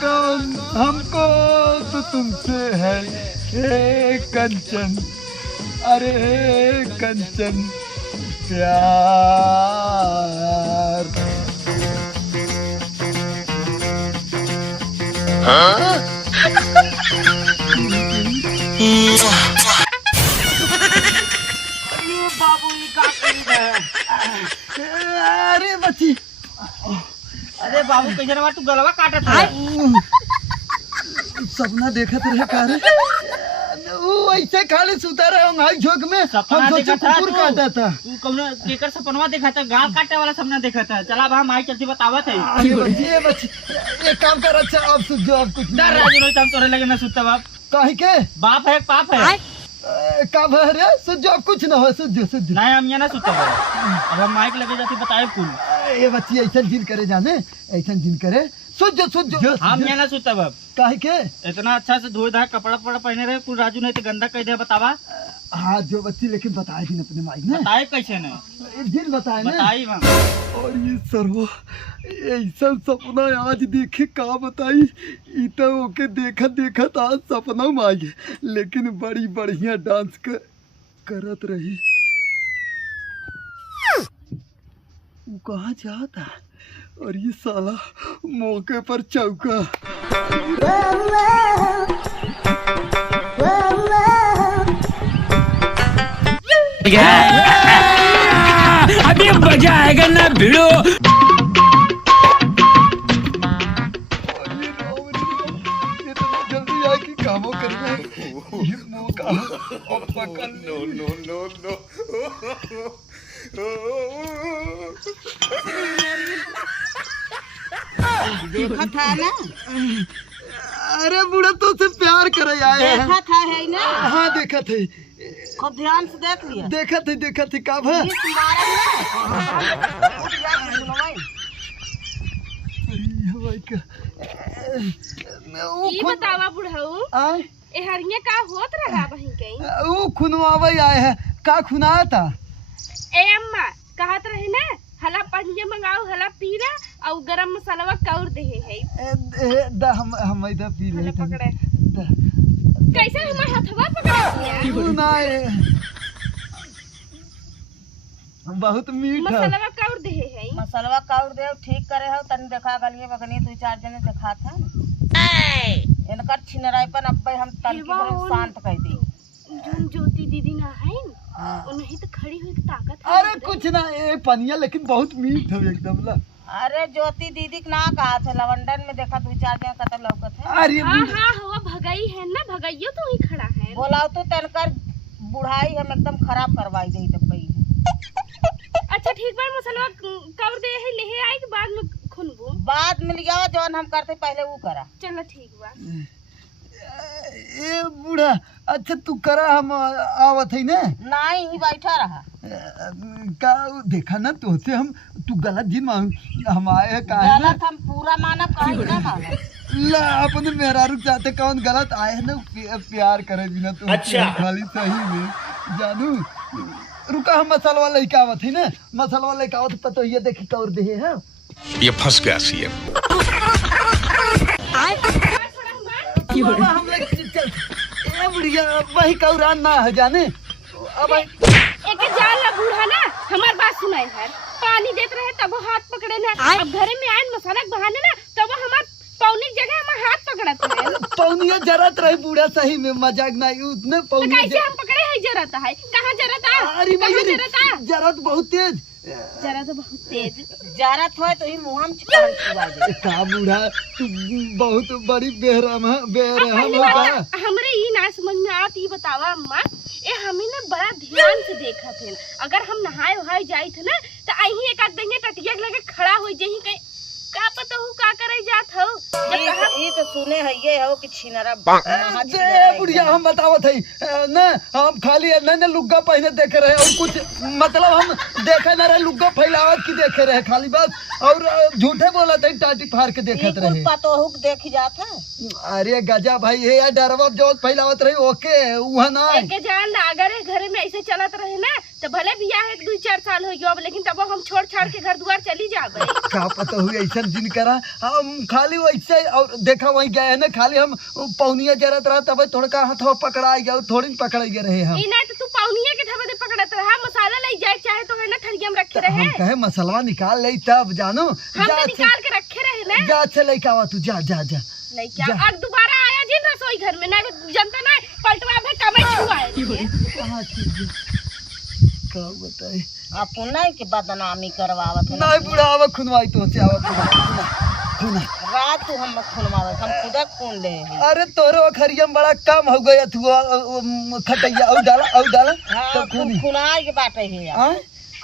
कौन हमको तो तुमसे है कंचन, अरे कंचन प्यार। हाँ? बाबू अरे बच्ची, अरे बाबू कैसे ना तू गलवा काटा था। सपना देखा तो रहे कार वो ऐसे खाली सुता रहे हमारी झोंक में सपना देखा था कुकुर काटा था। तू कौन केकर सपनवा देखा था? गाल काटे वाला सपना देखा था। चला अब हम आई चलती बतावत है। ये बच्ची एक काम कर, अच्छा आप सुन जो आप कुछ डर राजू नहीं हम तोरे लगे ना सुनता बाप। काहे के बाप है पाप है। का भरे सुन जो कुछ ना हो, सुन जो नहीं हम यहाँ ना सुनता अब हम माइक लगे जाती बताए कुल। ये बच्ची ऐसा जिन करे जाने, ऐसा जिन करे सुन जो हम यहाँ ना सुनता बाप। काहे के इतना अच्छा से धोए धा कपड़ा पड़ा पहने रहे कुल राजू नहीं तो गंदा कह दे बतावा। हाँ जो बच्ची लेकिन बताए दिन अपने माइक में बताए कैसे न दिन बताए ना बताई हम। और ये सर्व ऐसा सपना आज देखे का बताई इतना ओके देखा था आज सपना में आई, लेकिन बड़ी बढ़िया डांस करत रही। वो कहाँ जाता और ये साला मौके पर चौका। अभी मजा आएगा ना भिड़ो। जल्दी आए कि कामों करना ये मौका पकड़ नो। देखा था ना? अरे बुढ़ा तो से प्यार करे आए हैं। देखा था है ना? हाँ देखा थे, खूब ध्यान से देख लिया। देखा थे का भा ई बतावा बुढ़ऊ आए ए हरिया का होत रहा बहिन के? वो खुनवावे आए हैं। का खुनाया था? ए अम्मा कहत रहे ना हला पनिया मंगाओ हला पीरा और गरम मसाला कौर देहे है। हम इधर पी ले पकड़े कैसे हमार हथवा पकड़ा बहुत मीठ मसाला कौर देहे है। मसाला काउर दे ठीक करे हो तन देखा गलिए बगनी दो चार जने देखा था इनकर छिनराईपन अब्बे हम तन की शांत कर दी। जुन ज्योति दीदी ना है उन्हीं तो खड़ी हुई ताकत है। अरे कुछ ना ये पनिया लेकिन बहुत मीठ है एकदम ला। अरे ज्योति दीदी के ना कहा थे लवंडन में देखा दो चार जने कतल लौकत है। अरे हाँ हुआ भगाई है ना, भगाइयो तो ही खड़ा है। बोलाओ तो तनकर बुढ़ाई हम एकदम खराब करवाई गई तब गई। अच्छा ठीक बा मसाला कौर दे है ले आई के बाद में खुनबू बाद में लिया जौन हम करते पहले वो करा। चलो ठीक बा। ए बूढ़ा अच्छा तू करा हम आवत है ना नहीं ही बैठा रहा का देखा ना तो से हम तू गलत जी हम आए हैं का गलत हम पूरा मानब कहीं ना मानब ला अपने मेरा रुक जाते कौन गलत आए है ना प्यार करे बिना तो अच्छा खाली सही में जानू रुका हम मसाला वाला इकावत है ना मसाला वाला इकावत पता ये देखी कौर दे है ये फंस गया सीएम। हम लोग चल ए बुढ़िया वही कौरान ना है जाने अब एक जान ला बूढ़ा ना हमार बात सुनाई है। पानी देते रहे तब वो हाथ पकड़े ना, अब घरे में आए मसाला के बहाने ना तब वो हमार पौनी जगह हमार हाथ पकड़त है। पौनिया जरत रहे बूढ़ा सही में मजाक नहीं उतने पौनिया कैसे हम पकड़े है जरत है कहाँ जरत है? अरे कहाँ जरत है? जरत बहुत तेज जरा तो बहुत तेज जरत हो तो ही मुंह में चिपक छुआ दे का बूढ़ा तू बहुत बड़ी बेरहम है हमरे ई ना समझ में आत ई बतावा अम्मा ए हमें ना बड़ा ध्यान से देखा थे अगर हम नहाए वहाए जाई थे ना तो अही एक आध देंगे टटिया लगे खड़ा हो जही के का पता हूँ का करे जात हो ये तो सुने है ये हो कि छिनरा जे बुढ़िया हम बतावत है ना हम खाली न लुग्गा पहने देखे रहे और कुछ मतलब हम देखे न रहे लुग्गा फैलावत की देखे रहे खाली बात और झूठे बोलत है टाटी फाड़ के देखत रहे पतोहुक देख जात है। अरे गजा भाई ये डरवा जो फैलावत रहे ओके वहां ना एक जान अगर घरे में ऐसे चलत रहे ना तो भले बियाह है 2-4 साल हो गयो अब, लेकिन तब हम छोड़ छाड़ के घर दुआर चली जाबे। का पता हुई ऐसा दिन करा हम खाली वैसे और देखा वहीं गए ना, खाली हम पौनिया जरत रहा तब थोड़ा का हाथ पकड़ा गया, थोड़ी पकड़ाई गए रहे हम। ई ना तो तू पौनिया के धबे पकड़त रहा, मसाला ले जाए चाहे तो है ना थरिया में रखे रहे। हम कहे मसलवा निकाल ले तब जानो, हम तो निकाल के रखे रहे ना। जा से लेके आवा तू, जा जा जा नहीं क्या और दोबारा आया जिन रसोई घर में ना जनता ना पलटवा में कमे छुआ हाँ ठीक है, का बताए आप नहीं कि बदनामी करवावत है नहीं बुढ़ा आवा खुनवाई तो से आवा खुना रात तू हम खुनवावत, हम खुदा खून ले हैं। अरे तोरे खरिया में बड़ा काम हो गया तू खटैया और डाला हाँ तब खूनी खुनाई के बाटे है यार। हां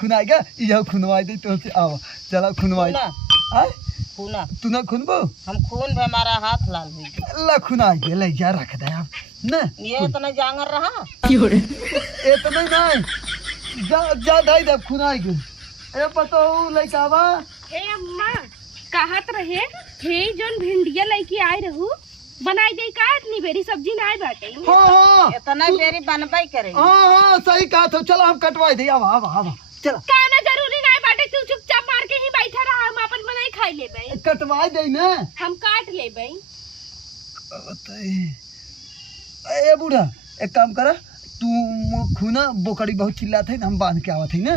खुनाएगा यह खुनवाई दे तो से आवा, चला खुनवाई हां खूना तू ना खुनबो, हम खून भी हमारा हाथ लाल हुई ला खुनाई दे ले जा रख दे आप ना, ये तो नहीं जांगर रहा इतना नहीं जा दाई दे खुनाई के ए पतो लेके आवा। हे अम्मा कहत रहे हे जोन भिंडिया लेके आए रहू बनाई दे का इतनी बेरी सब्जी ना आए बाटे। हां इतना बेरी बनबाई करे। हां सही कहा तो चलो हम कटवाई दे, आवा आवा आवा चला। काना जरूरी ना बाटे, तू चुपचाप मार के ही बैठा रहा, हम अपन बनाई खाई लेबे। कटवाई दे ना, हम काट लेबे। बताए ए बूढ़ा एक काम करा तू खुना बोकड़ी बहुत चिल्लात है, हम बांध के आवत है ना,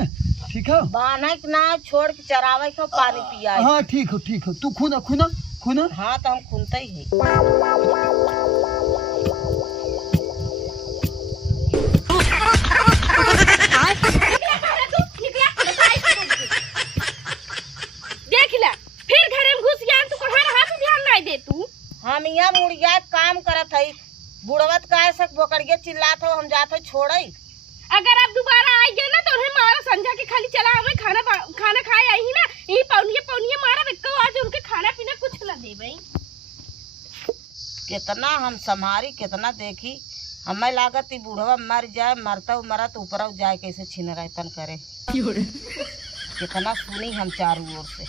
ठीक है बांधे के ना छोड़ के चरावे के पानी पियाए। हाँ ठीक हो तू खुना खुना खुना। हाँ तो हम खुनते ही है। देख ला फिर घरे में घुस गया, तू कहाँ रहा, तू ध्यान नहीं दे तू। हम यहाँ मुड़िया काम करत है, बुढ़वत काहे सक बोकड़िया चिल्लात हो, हम जाते छोड़े। अगर आप दोबारा आई गए ना तो उन्हें मारा समझा के खाली चला हमें खाना खाए आई ही ना, यही पौनिया मारा बिक्को आज उनके खाना पीना कुछ ना दे भाई। कितना हम संभारी कितना देखी, हमें लागत ही बुढ़वा मर जाए, मरता मरत ऊपर जाए कैसे छिनराइपन करे। कितना सुनी हम चारों ओर से।